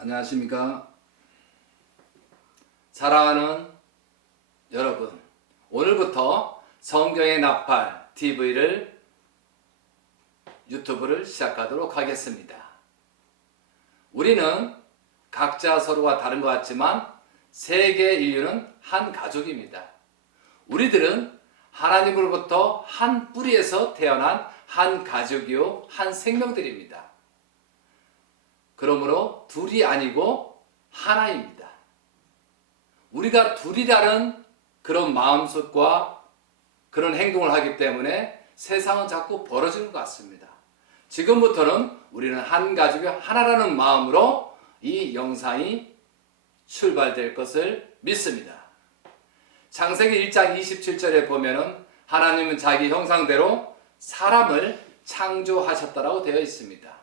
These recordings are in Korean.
안녕하십니까. 사랑하는 여러분, 오늘부터 성경의 나팔 TV를 유튜브를 시작하도록 하겠습니다. 우리는 각자 서로가 다른 것 같지만 세계 인류는 한 가족입니다. 우리들은 하나님으로부터 한 뿌리에서 태어난 한 가족이요 한 생명들입니다. 그러므로 둘이 아니고 하나입니다. 우리가 둘이라는 그런 마음속과 그런 행동을 하기 때문에 세상은 자꾸 벌어지는 것 같습니다. 지금부터는 우리는 한 가족이 하나라는 마음으로 이 영상이 출발될 것을 믿습니다. 창세기 1장 27절에 보면은 하나님은 자기 형상대로 사람을 창조하셨다라고 되어 있습니다.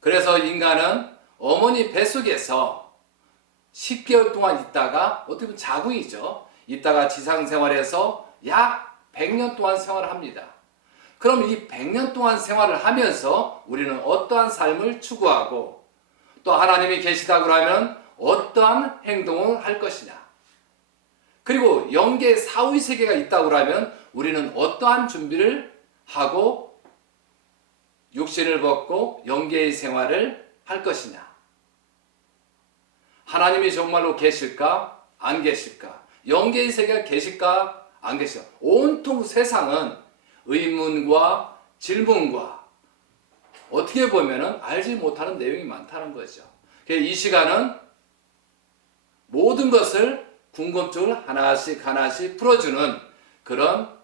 그래서 인간은 어머니 뱃속에서 10개월 동안 있다가 어떻게 보면 자궁이죠. 있다가 지상생활에서 약 100년 동안 생활을 합니다. 그럼 이 100년 동안 생활을 하면서 우리는 어떠한 삶을 추구하고 또 하나님이 계시다고 하면 어떠한 행동을 할 것이냐. 그리고 영계 사후의 세계가 있다고 하면 우리는 어떠한 준비를 하고 육신을 벗고 영계의 생활을 할 것이냐. 하나님이 정말로 계실까? 안 계실까? 영계의 세계가 계실까? 안 계실까? 온통 세상은 의문과 질문과 어떻게 보면은 알지 못하는 내용이 많다는 거죠. 이 시간은 모든 것을 궁금증을 하나씩 풀어주는 그런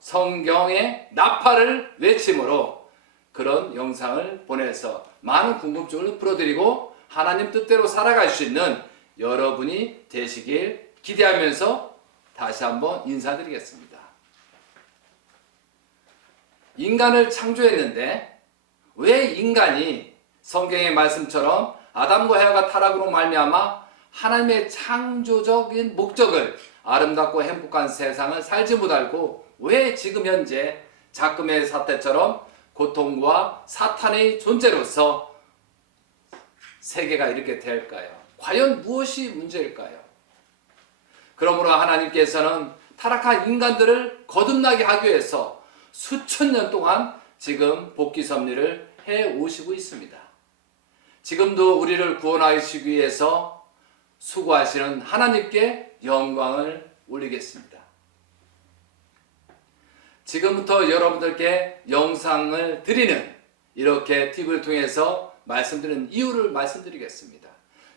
성경의 나팔을 외침으로 그런 영상을 보내서 많은 궁금증을 풀어드리고 하나님 뜻대로 살아갈 수 있는 여러분이 되시길 기대하면서 다시 한번 인사드리겠습니다. 인간을 창조했는데 왜 인간이 성경의 말씀처럼 아담과 헤아가 타락으로 말미암아 하나님의 창조적인 목적을 아름답고 행복한 세상을 살지 못하고 왜 지금 현재 작금의 사태처럼 고통과 사탄의 존재로서 세계가 이렇게 될까요? 과연 무엇이 문제일까요? 그러므로 하나님께서는 타락한 인간들을 거듭나게 하기 위해서 수천 년 동안 지금 복귀 섭리를 해 오시고 있습니다. 지금도 우리를 구원하시기 위해서 수고하시는 하나님께 영광을 올리겠습니다. 지금부터 여러분들께 영상을 드리는 이렇게 TV를 통해서 말씀드리는 이유를 말씀드리겠습니다.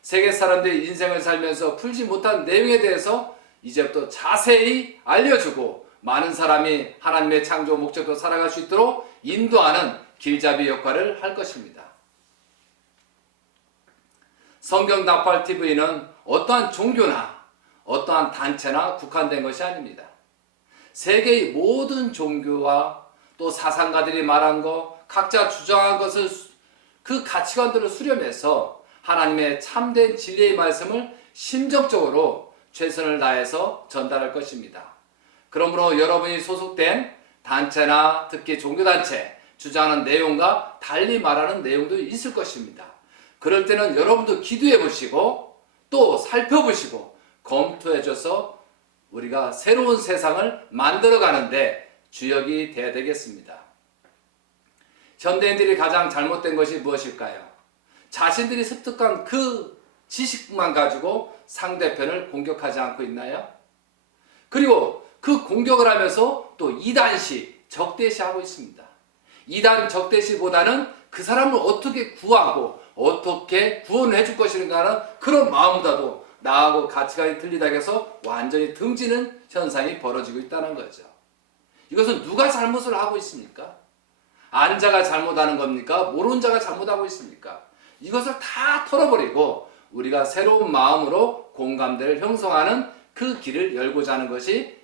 세계 사람들이 인생을 살면서 풀지 못한 내용에 대해서 이제부터 자세히 알려주고 많은 사람이 하나님의 창조 목적으로 살아갈 수 있도록 인도하는 길잡이 역할을 할 것입니다. 성경 나팔 TV는 어떠한 종교나 어떠한 단체나 국한된 것이 아닙니다. 세계의 모든 종교와 또 사상가들이 말한 것, 각자 주장한 것을 그 가치관들을 수렴해서 하나님의 참된 진리의 말씀을 심정적으로 최선을 다해서 전달할 것입니다. 그러므로 여러분이 소속된 단체나 특히 종교단체 주장하는 내용과 달리 말하는 내용도 있을 것입니다. 그럴 때는 여러분도 기도해 보시고 또 살펴보시고 검토해 줘서 우리가 새로운 세상을 만들어 가는데 주역이 되어야 되겠습니다. 현대인들이 가장 잘못된 것이 무엇일까요? 자신들이 습득한 그 지식만 가지고 상대편을 공격하지 않고 있나요? 그리고 그 공격을 하면서 또 이단시, 적대시하고 있습니다. 이단, 적대시보다는 그 사람을 어떻게 구하고 어떻게 구원을 해줄 것인가 하는 그런 마음보다도 나하고 가치관이 틀리다 해서 완전히 등지는 현상이 벌어지고 있다는 거죠. 이것은 누가 잘못을 하고 있습니까? 안 자가 잘못하는 겁니까? 모르는 자가 잘못하고 있습니까? 이것을 다 털어버리고 우리가 새로운 마음으로 공감대를 형성하는 그 길을 열고자 하는 것이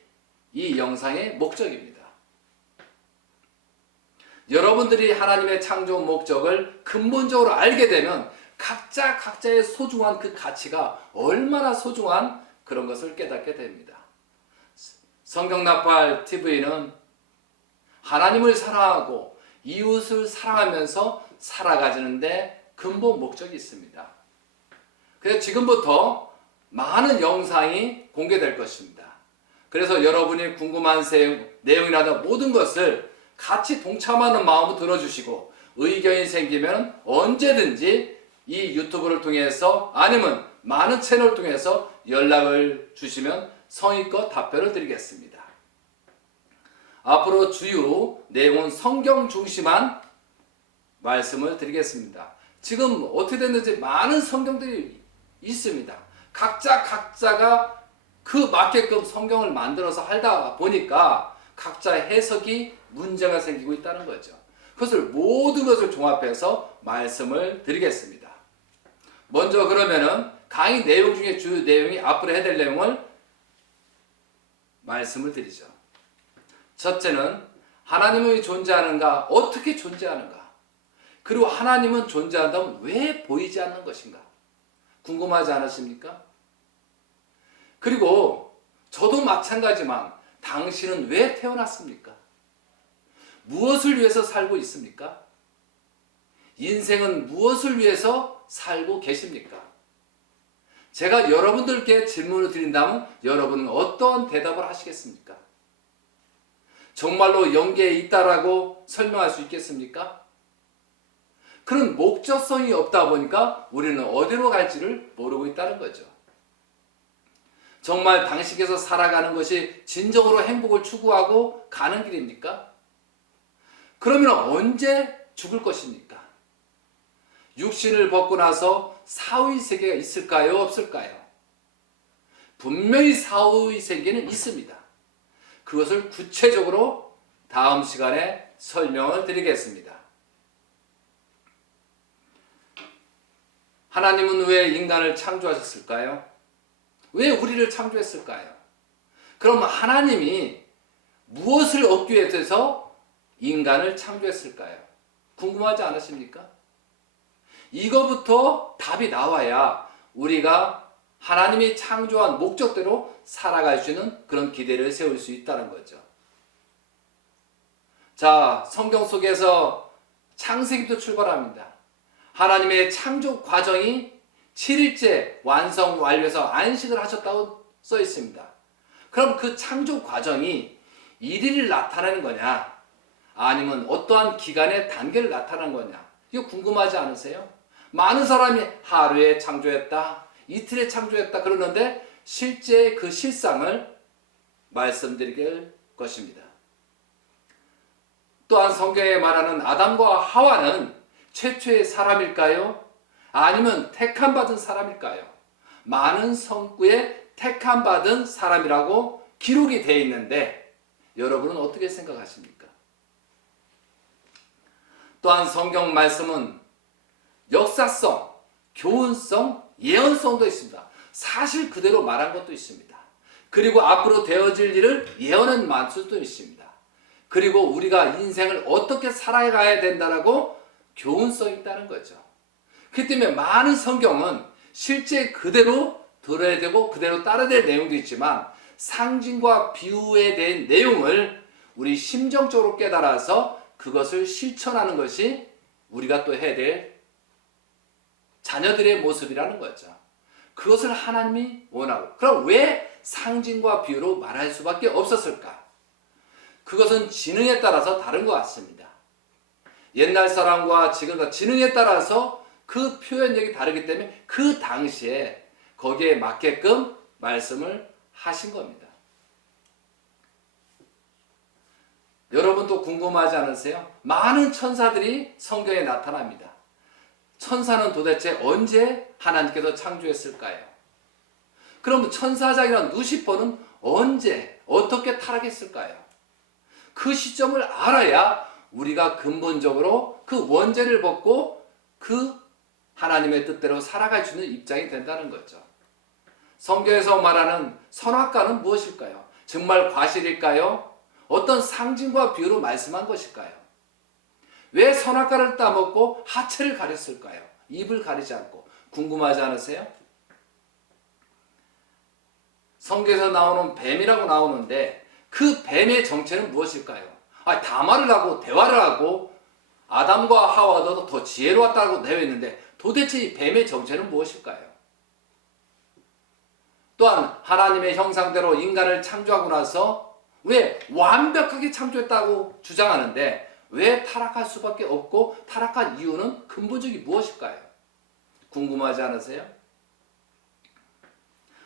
이 영상의 목적입니다. 여러분들이 하나님의 창조 목적을 근본적으로 알게 되면 각자의 소중한 그 가치가 얼마나 소중한 그런 것을 깨닫게 됩니다. 성경나팔 TV는 하나님을 사랑하고 이웃을 사랑하면서 살아가지는데 근본 목적이 있습니다. 그래서 지금부터 많은 영상이 공개될 것입니다. 그래서 여러분이 궁금한 내용이라든 모든 것을 같이 동참하는 마음으로 들어주시고 의견이 생기면 언제든지 이 유튜브를 통해서 아니면 많은 채널을 통해서 연락을 주시면 성의껏 답변을 드리겠습니다. 앞으로 주요 내용은 성경 중심한 말씀을 드리겠습니다. 지금 어떻게 됐는지 많은 성경들이 있습니다. 각자가 그 맞게끔 성경을 만들어서 하다 보니까 각자 해석이 문제가 생기고 있다는 거죠. 모든 것을 종합해서 말씀을 드리겠습니다. 먼저 그러면은 강의 내용 중에 주요 내용이 앞으로 해야 될 내용을 말씀을 드리죠. 첫째는 하나님이 존재하는가, 어떻게 존재하는가, 그리고 하나님은 존재한다면 왜 보이지 않는 것인가 궁금하지 않으십니까? 그리고 저도 마찬가지지만 당신은 왜 태어났습니까? 무엇을 위해서 살고 있습니까? 인생은 무엇을 위해서 살고 계십니까? 제가 여러분들께 질문을 드린다면 여러분은 어떠한 대답을 하시겠습니까? 정말로 영계에 있다라고 설명할 수 있겠습니까? 그런 목적성이 없다 보니까 우리는 어디로 갈지를 모르고 있다는 거죠. 정말 당신께서 살아가는 것이 진정으로 행복을 추구하고 가는 길입니까? 그러면 언제 죽을 것입니까? 육신을 벗고 나서 사후의 세계가 있을까요? 없을까요? 분명히 사후의 세계는 있습니다. 그것을 구체적으로 다음 시간에 설명을 드리겠습니다. 하나님은 왜 인간을 창조하셨을까요? 왜 우리를 창조했을까요? 그럼 하나님이 무엇을 얻기 위해서 인간을 창조했을까요? 궁금하지 않으십니까? 이거부터 답이 나와야 우리가 하나님이 창조한 목적대로 살아갈 수 있는 그런 기대를 세울 수 있다는 거죠. 자, 성경 속에서 창세기부터 출발합니다. 하나님의 창조 과정이 7일째 완성 완료해서 안식을 하셨다고 써 있습니다. 그럼 그 창조 과정이 일일 나타나는 거냐, 아니면 어떠한 기간의 단계를 나타나는 거냐, 이거 궁금하지 않으세요? 많은 사람이 하루에 창조했다, 이틀에 창조했다 그러는데 실제 그 실상을 말씀드릴 것입니다. 또한 성경에 말하는 아담과 하와는 최초의 사람일까요? 아니면 택함받은 사람일까요? 많은 성구에 택함받은 사람이라고 기록이 되어 있는데 여러분은 어떻게 생각하십니까? 또한 성경 말씀은 역사성, 교훈성, 예언성도 있습니다. 사실 그대로 말한 것도 있습니다. 그리고 앞으로 되어질 일을 예언한 말씀도 있습니다. 그리고 우리가 인생을 어떻게 살아가야 된다라고 교훈성이 있다는 거죠. 그렇기 때문에 많은 성경은 실제 그대로 들어야 되고 그대로 따라야 될 내용도 있지만 상징과 비유에 대한 내용을 우리 심정적으로 깨달아서 그것을 실천하는 것이 우리가 또 해야 될 자녀들의 모습이라는 거죠. 그것을 하나님이 원하고, 그럼 왜 상징과 비유로 말할 수밖에 없었을까? 그것은 지능에 따라서 다른 것 같습니다. 옛날 사람과 지금 지능에 따라서 그 표현력이 다르기 때문에 그 당시에 거기에 맞게끔 말씀을 하신 겁니다. 여러분도 궁금하지 않으세요? 많은 천사들이 성경에 나타납니다. 천사는 도대체 언제 하나님께서 창조했을까요? 그럼 천사장이란 루시퍼는 언제 어떻게 타락했을까요? 그 시점을 알아야 우리가 근본적으로 그 원죄를 벗고 그 하나님의 뜻대로 살아갈 수 있는 입장이 된다는 거죠. 성경에서 말하는 선악과는 무엇일까요? 정말 과실일까요? 어떤 상징과 비유로 말씀한 것일까요? 왜 선악과를 따먹고 하체를 가렸을까요? 입을 가리지 않고. 궁금하지 않으세요? 성경에서 나오는 뱀이라고 나오는데 그 뱀의 정체는 무엇일까요? 담화를 하고 대화를 하고 아담과 하와도 더 지혜로웠다고 되어 있는데 도대체 이 뱀의 정체는 무엇일까요? 또한 하나님의 형상대로 인간을 창조하고 나서 왜 완벽하게 창조했다고 주장하는데 왜 타락할 수밖에 없고 타락한 이유는 근본적이 무엇일까요? 궁금하지 않으세요?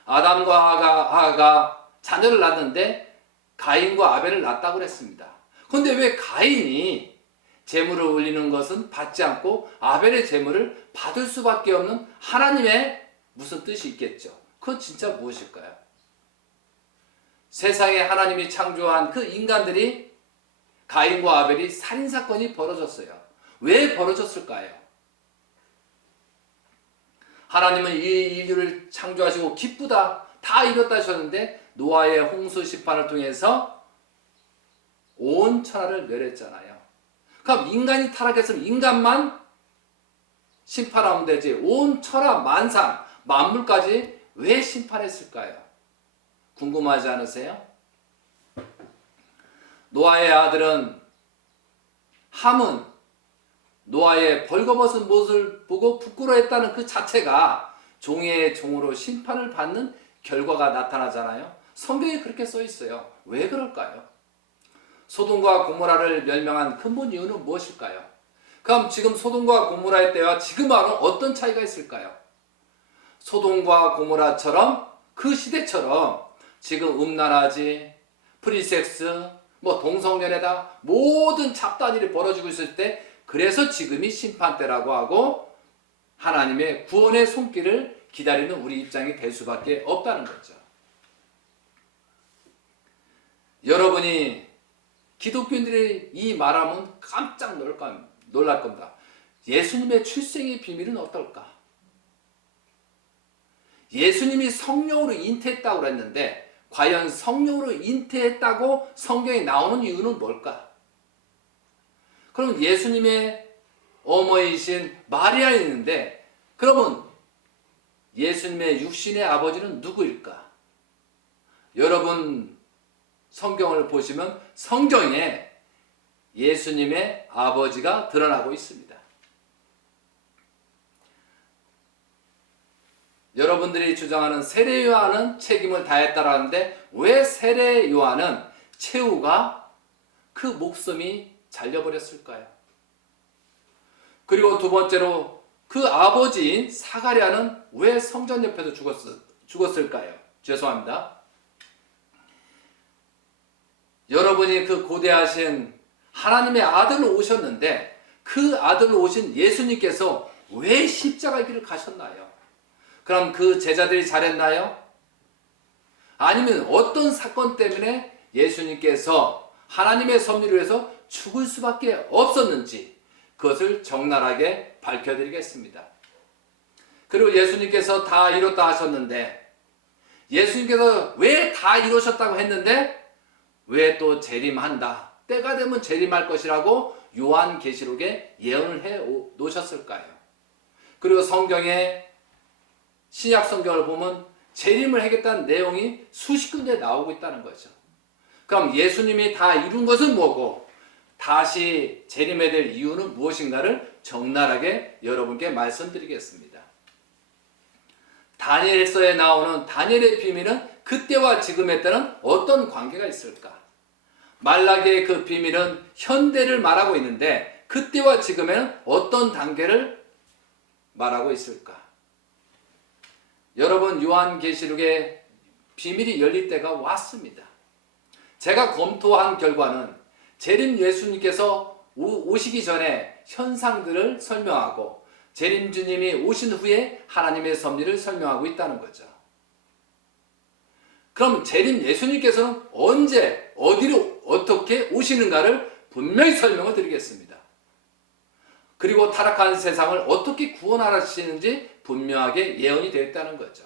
아담과 하가가 자녀를 낳았는데 가인과 아벨을 낳았다고 그랬습니다. 그런데 왜 가인이 제물을 올리는 것은 받지 않고 아벨의 제물을 받을 수밖에 없는 하나님의 무슨 뜻이 있겠죠? 그건 진짜 무엇일까요? 세상에 하나님이 창조한 그 인간들이 가인과 아벨이 살인사건이 벌어졌어요. 왜 벌어졌을까요? 하나님은 이 인류를 창조하시고 기쁘다, 다 이뤘다 하셨는데 노아의 홍수 심판을 통해서 온 천하를 멸했잖아요. 그럼 인간이 타락했으면 인간만 심판하면 되지 온 천하 만상 만물까지 왜 심판했을까요? 궁금하지 않으세요? 노아의 아들은 함은 노아의 벌거벗은 모습을 보고 부끄러워했다는 그 자체가 종의 종으로 심판을 받는 결과가 나타나잖아요. 성경에 그렇게 써 있어요. 왜 그럴까요? 소돔과 고모라를 멸망한 근본 이유는 무엇일까요? 그럼 지금 소돔과 고모라의 때와 지금하고는 어떤 차이가 있을까요? 소돔과 고모라처럼 그 시대처럼 지금 음란하지, 프리섹스, 동성연애다 모든 잡다한 일이 벌어지고 있을 때 그래서 지금이 심판 때라고 하고 하나님의 구원의 손길을 기다리는 우리 입장이 될 수밖에 없다는 거죠. 여러분이 기독교인들이 이 말하면 깜짝 놀랄 겁니다. 예수님의 출생의 비밀은 어떨까? 예수님이 성령으로 잉태했다고 그랬는데 과연 성령으로 잉태했다고 성경에 나오는 이유는 뭘까? 그럼 예수님의 어머니이신 마리아에 있는데 그러면 예수님의 육신의 아버지는 누구일까? 여러분 성경을 보시면 성경에 예수님의 아버지가 드러나고 있습니다. 여러분들이 주장하는 세례 요한은 책임을 다했다라는데 왜 세례 요한은 최후가 그 목숨이 잘려버렸을까요? 그리고 두 번째로 그 아버지인 사가랴는 왜 성전 옆에서 죽었을까요? 죄송합니다. 여러분이 그 고대하신 하나님의 아들로 오셨는데 그 아들로 오신 예수님께서 왜 십자가의 길을 가셨나요? 그럼 그 제자들이 잘했나요? 아니면 어떤 사건 때문에 예수님께서 하나님의 섭리를 위해서 죽을 수밖에 없었는지 그것을 적나라하게 밝혀드리겠습니다. 그리고 예수님께서 다 이뤘다 하셨는데 예수님께서 왜 다 이루셨다고 했는데 왜 또 재림한다, 때가 되면 재림할 것이라고 요한계시록에 예언을 해 놓으셨을까요? 그리고 성경에 신약 성경을 보면 재림을 하겠다는 내용이 수십 군데 나오고 있다는 거죠. 그럼 예수님이 다 이룬 것은 뭐고 다시 재림해야 될 이유는 무엇인가를 적나라하게 여러분께 말씀드리겠습니다. 다니엘서에 나오는 다니엘의 비밀은 그때와 지금에 따른 어떤 관계가 있을까? 말라기의 그 비밀은 현대를 말하고 있는데 그때와 지금에는 어떤 단계를 말하고 있을까? 여러분 요한계시록의 비밀이 열릴 때가 왔습니다. 제가 검토한 결과는 재림 예수님께서 오시기 전에 현상들을 설명하고 재림 주님이 오신 후에 하나님의 섭리를 설명하고 있다는 거죠. 그럼 재림 예수님께서는 언제 어디로 어떻게 오시는가를 분명히 설명을 드리겠습니다. 그리고 타락한 세상을 어떻게 구원하시는지 분명하게 예언이 되어 있다는 거죠.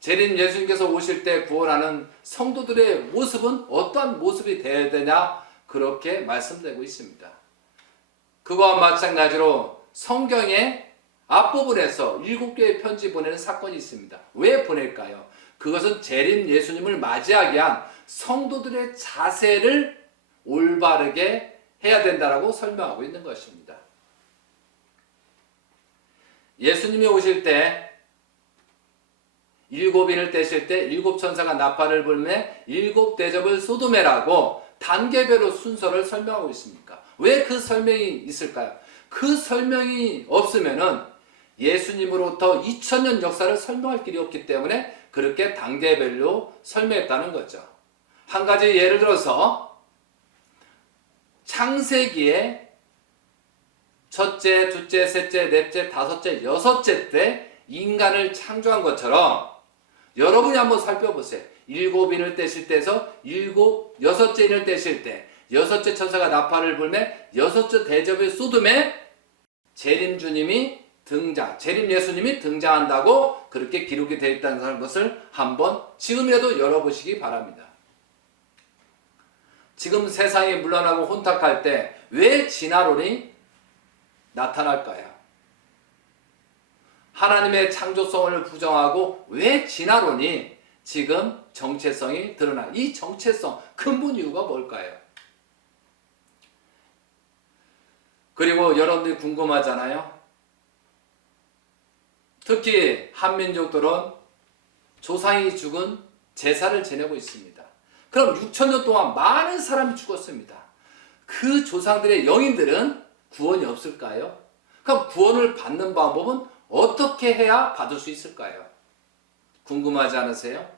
재림 예수님께서 오실 때 구원하는 성도들의 모습은 어떠한 모습이 되어야 되냐 그렇게 말씀되고 있습니다. 그거와 마찬가지로 성경의 앞부분에서 7개의 편지 보내는 사건이 있습니다. 왜 보낼까요? 그것은 재림 예수님을 맞이하기 위한 성도들의 자세를 올바르게 해야 된다라고 설명하고 있는 것입니다. 예수님이 오실 때 일곱 인을 떼실 때 일곱 천사가 나팔을 불매 일곱 대접을 쏟으매라고 단계별로 순서를 설명하고 있습니까? 왜 그 설명이 있을까요? 그 설명이 없으면은 예수님으로부터 2000년 역사를 설명할 길이 없기 때문에 그렇게 단계별로 설명했다는 거죠. 한 가지 예를 들어서 창세기에 첫째, 둘째, 셋째, 넷째, 다섯째, 여섯째 때 인간을 창조한 것처럼 여러분이 한번 살펴보세요. 일곱 인을 떼실 때에서 여섯째 인을 떼실 때 여섯째 천사가 나팔을 불매 여섯째 대접을 쏟음에 재림 예수님이 등장한다고 그렇게 기록이 되어 있다는 것을 한번 지금이라도 열어보시기 바랍니다. 지금 세상이 물러나고 혼탁할 때 왜 진화론이 나타날까요? 하나님의 창조성을 부정하고 왜 진화론이 지금 정체성이 드러나? 이 정체성 근본 이유가 뭘까요? 그리고 여러분들이 궁금하잖아요. 특히 한민족들은 조상이 죽은 제사를 지내고 있습니다. 그럼 6,000년 동안 많은 사람이 죽었습니다. 그 조상들의 영인들은 구원이 없을까요? 그럼 구원을 받는 방법은 어떻게 해야 받을 수 있을까요? 궁금하지 않으세요?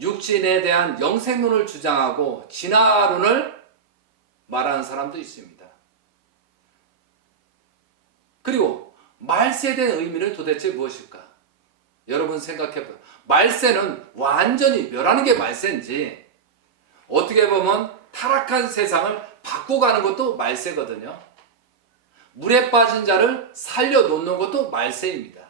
육신에 대한 영생론을 주장하고 진화론을 말하는 사람도 있습니다. 그리고 말세에 대한 의미는 도대체 무엇일까? 여러분 생각해보세요. 말세는 완전히 멸하는 게 말세인지 어떻게 보면 타락한 세상을 바꿔가는 것도 말세거든요. 물에 빠진 자를 살려놓는 것도 말세입니다.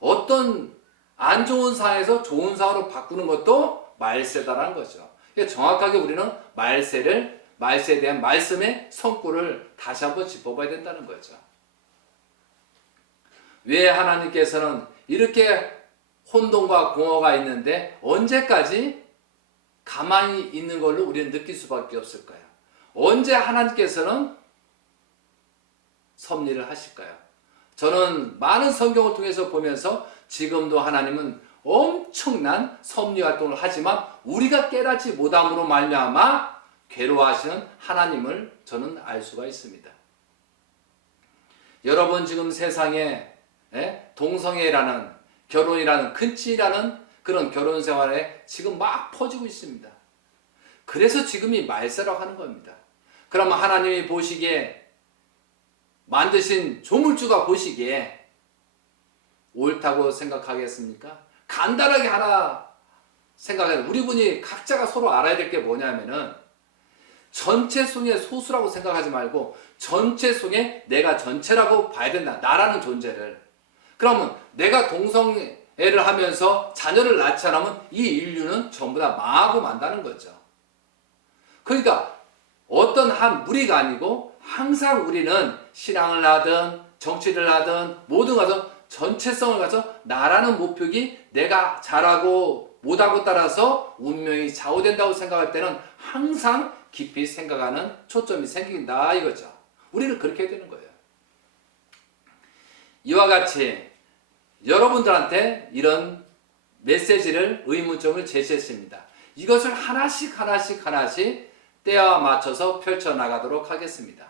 어떤 안 좋은 상황에서 좋은 상황으로 바꾸는 것도 말세다라는 거죠. 그러니까 정확하게 우리는 말세에 대한 말씀의 성구를 다시 한번 짚어봐야 된다는 거죠. 왜 하나님께서는 이렇게 혼돈과 공허가 있는데 언제까지 가만히 있는 걸로 우리는 느낄 수밖에 없을까요? 언제 하나님께서는 섭리를 하실까요? 저는 많은 성경을 통해서 보면서 지금도 하나님은 엄청난 섭리 활동을 하지만 우리가 깨닫지 못함으로 말미암아 괴로워하시는 하나님을 저는 알 수가 있습니다. 여러분 지금 세상에 동성애라는 결혼이라는 근친이라는 그런 결혼 생활에 지금 막 퍼지고 있습니다. 그래서 지금이 말세라고 하는 겁니다. 그러면 하나님이 보시기에 만드신 조물주가 보시기에 옳다고 생각하겠습니까? 간단하게 하나 생각해요. 우리 분이 각자가 서로 알아야 될 게 뭐냐면은 전체성의 소수라고 생각하지 말고 전체성의 내가 전체라고 봐야 된다. 나라는 존재를. 그러면 내가 동성애를 하면서 자녀를 낳지 않으면 이 인류는 전부 다 망하고 만다는 거죠. 그러니까 어떤 한 무리가 아니고 항상 우리는 신앙을 하든 정치를 하든 모든 것은 전체성을 가서 나라는 목표기 내가 잘하고 못하고 따라서 운명이 좌우된다고 생각할 때는 항상 깊이 생각하는 초점이 생긴다 이거죠. 우리는 그렇게 해야 되는 거예요. 이와 같이 여러분들한테 이런 메시지를 의문점을 제시했습니다. 이것을 하나씩 때와 맞춰서 펼쳐나가도록 하겠습니다.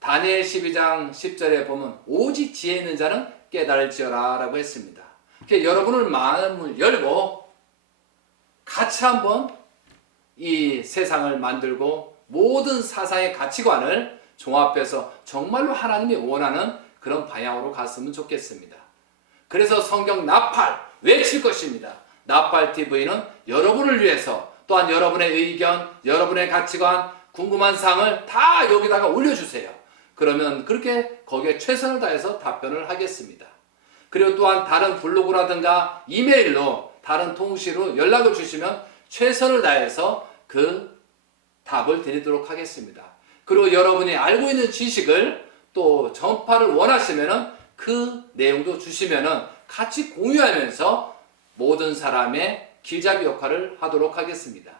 다니엘 12장 10절에 보면 오직 지혜 있는 자는 깨달을지어라 라고 했습니다. 그러니까 여러분을 마음을 열고 같이 한번 이 세상을 만들고 모든 사상의 가치관을 종합해서 정말로 하나님이 원하는 그런 방향으로 갔으면 좋겠습니다. 그래서 성경 나팔 외칠 것입니다. 나팔 TV는 여러분을 위해서 또한 여러분의 의견, 여러분의 가치관, 궁금한 사항을 다 여기다가 올려주세요. 그러면 그렇게 거기에 최선을 다해서 답변을 하겠습니다. 그리고 또한 다른 블로그라든가 이메일로 다른 통신으로 연락을 주시면 최선을 다해서 그 답을 드리도록 하겠습니다. 그리고 여러분이 알고 있는 지식을 또 전파를 원하시면은 그 내용도 주시면은 같이 공유하면서 모든 사람의 길잡이 역할을 하도록 하겠습니다.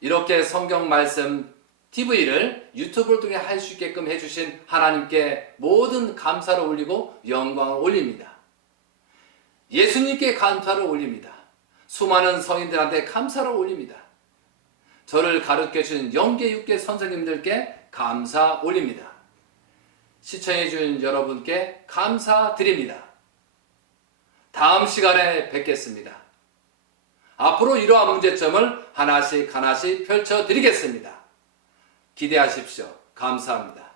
이렇게 성경 말씀 TV를 유튜브를 통해 할 수 있게끔 해주신 하나님께 모든 감사를 올리고 영광을 올립니다. 예수님께 감사를 올립니다. 수많은 성인들한테 감사를 올립니다. 저를 가르쳐 주신 영계 육계 선생님들께 감사 올립니다. 시청해 주신 여러분께 감사드립니다. 다음 시간에 뵙겠습니다. 앞으로 이러한 문제점을 하나씩 펼쳐 드리겠습니다. 기대하십시오. 감사합니다.